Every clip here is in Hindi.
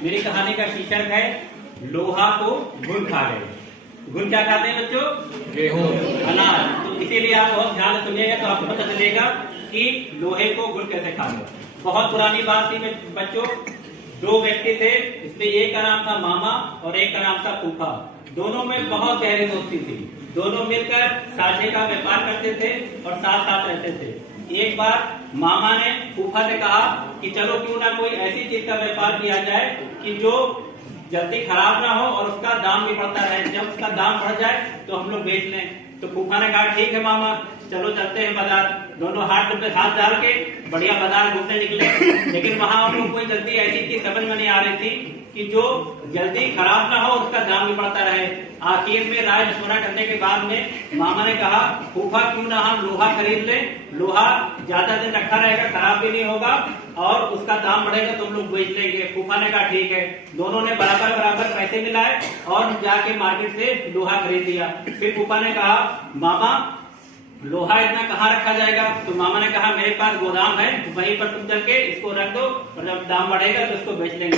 मेरी कहानी का शीर्षक है लोहा को घुन खा गए। घुन क्या खाते हैं बच्चों? गेहूं, अनाज। तो इसीलिए आप बहुत ध्यान से सुनिएगा तो आपको पता चलेगा कि लोहे को घुन कैसे खा गए। बहुत पुरानी बात थी बच्चों। दो व्यक्ति थे, इसमें एक का नाम था मामा और एक का नाम था फूफा। दोनों में बहुत गहरी दोस्ती थी। दोनों मिलकर साझे का व्यापार करते थे और साथ साथ रहते थे। एक बार मामा ने फूफा से कहा कि चलो क्यों ना कोई ऐसी चीज का व्यापार किया जाए कि जो जल्दी खराब ना हो और उसका दाम भी बढ़ता रहे। जब उसका दाम बढ़ जाए तो हम लोग बेच लें। तो फूफा ने कहा ठीक है मामा, चलो चलते हैं बाजार। दोनों हाथ पे हाथ डाल के बढ़िया बाजार घूमने निकले। लेकिन वहां उनको कोई जल्दी ऐसी चीज समझ में नहीं आ रही थी कि जो जल्दी खराब ना हो उसका दाम भी बढ़ता रहे। आखिर में राय मशवरा करने के बाद में मामा ने कहा फूफा क्यों ना हम लोहा खरीद लें। लोहा ज्यादा दिन रखा रहेगा, खराब भी नहीं होगा और उसका दाम बढ़ेगा तो हम लोग बेच लेंगे। फूफा ने कहा ठीक है। दोनों ने बराबर बराबर पैसे मिलाए और जाके मार्केट से लोहा खरीद लिया। फिर फूफा ने कहा मामा लोहा इतना कहाँ रखा जाएगा? तो मामा ने कहा मेरे पास गोदाम है, वहीं पर तुम चल के इसको रख दो और जब दाम बढ़ेगा तो इसको बेच लेंगे।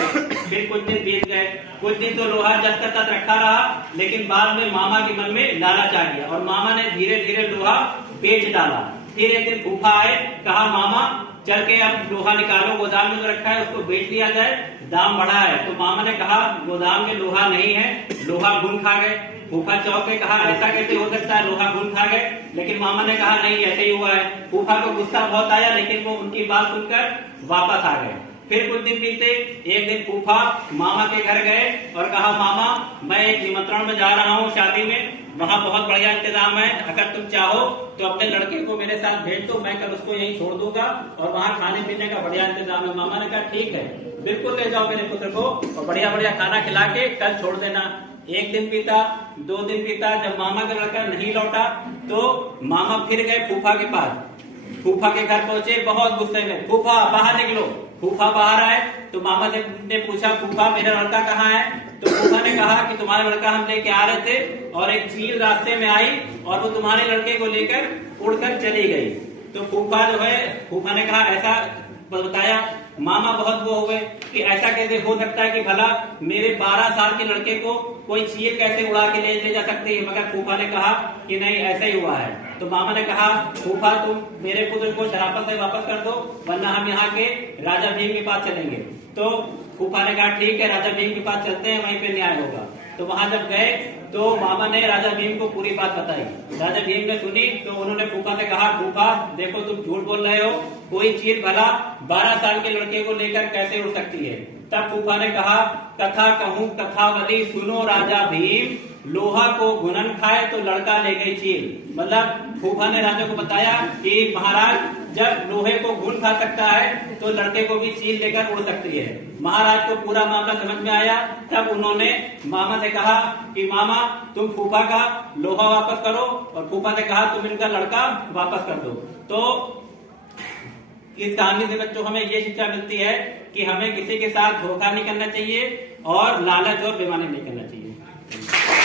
फिर कुछ दिन बीत गए। कुछ दिन तो लोहा जब तक रखा रहा, लेकिन बाद में मामा के मन में लालच आ गया और मामा ने धीरे धीरे लोहा बेच डाला। फिर एक दिन फूफा आए, कहा मामा चल के अब लोहा निकालो, गोदाम में जो रखा है उसको बेच लिया जाए, दाम बढ़ा है। तो मामा ने कहा गोदाम में लोहा नहीं है, लोहा घुन खा गए। फूफा चौंक के कहा ऐसा कैसे हो सकता है, लोहा घुन खा गए? लेकिन मामा ने कहा नहीं ऐसे ही हुआ है। फूफा को गुस्सा बहुत आया, लेकिन वो उनकी बात सुनकर वापस आ गए। फिर कुछ दिन बीते। एक दिन फूफा मामा के घर गए और कहा मामा मैं एक निमंत्रण में जा रहा हूँ शादी में, वहाँ बहुत बढ़िया इंतजाम है, अगर तुम चाहो तो अपने लड़के को मेरे साथ भेज दो, मैं कल उसको यहीं छोड़ दूंगा और वहाँ खाने पीने का बढ़िया इंतजाम है। मामा ने कहा ठीक है, बिल्कुल ले जाओ मेरे पुत्र को और बढ़िया बढ़िया खाना खिला के कल छोड़ देना। एक दिन बीता, 2 दिन बीता। जब मामा का लड़का नहीं लौटा तो मामा फिर गए फूफा के पास। फूफा के घर पहुंचे बहुत गुस्से में, फूफा बाहर निकलो। फूफा बाहर आए तो मामा ने पूछा फूफा मेरा लड़का कहाँ है? तो फूफा ने कहा कि तुम्हारा लड़का हम लेके आ रहे थे और एक चील रास्ते में आई और वो तुम्हारे लड़के को लेकर उड़कर चली गई। तो फूफा ने कहा ऐसा बताया। मामा बहुत वो हुए कि ऐसा कैसे हो सकता है कि भला मेरे 12 साल के लड़के को कोई चील कैसे उड़ा के ले जा सकती है? मगर फूफा ने कहा कि नहीं ऐसा ही हुआ है। तो मामा ने कहा फूफा तुम मेरे पुत्र को शराफत से वापस कर दो वरना हम यहाँ के राजा भीम के पास चलेंगे। तो फूफा ने कहा ठीक है, राजा भीम के पास चलते हैं, वहीं पे न्याय होगा। तो वहां जब गए तो मामा ने राजा भीम को पूरी बात बताई। राजा भीम ने सुनी तो उन्होंने फूफा से कहा फूफा देखो तुम झूठ बोल रहे हो, कोई चील भला 12 साल के लड़के को लेकर कैसे उड़ सकती है? तब फूफा ने कहा कथा कहूँ कथावली सुनो राजा भीम, लोहा को घुनन खाए तो लड़का ले गई चील। मतलब फूफा ने राजा को बताया कि महाराज जब लोहे को घुन खा सकता है तो लड़के को भी चील लेकर उड़ सकती है। महाराज को पूरा मामला समझ में आया। तब उन्होंने मामा से कहा कि मामा तुम फूफा का लोहा वापस करो और फूफा ने कहा तुम इनका लड़का वापस कर दो। तो इस कहानी से बच्चों हमें ये शिक्षा मिलती है कि हमें किसी के साथ धोखा नहीं करना चाहिए और लालच और बेईमानी नहीं करना चाहिए।